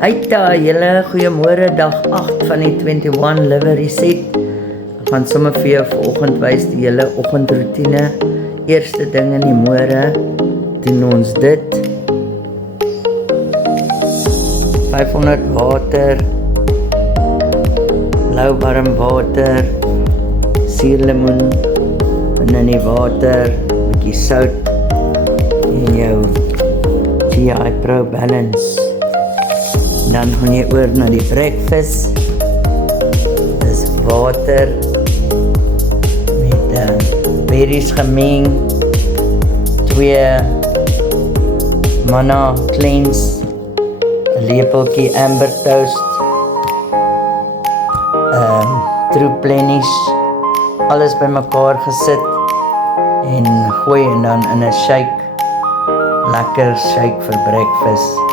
Heita, julle goeiemôre, dag 8 van die 21 Live Reset. Ek gaan sommer vir jou vanoggend wys die hele oggendroetine. Eerste ding in die môre doen ons dit. 500 water, lauwarm water, suurlemoen in die water, bietjie sout en jou GI Pro Balance. Dan gaan jy oor na die breakfast. Dis water met berries gemeng, 2 Manna Cleanse, 'n lepeltjie Amber Toast, True Plenish, alles bymekaar gesit en gooi en dan in 'n shake, lekker shake vir breakfast.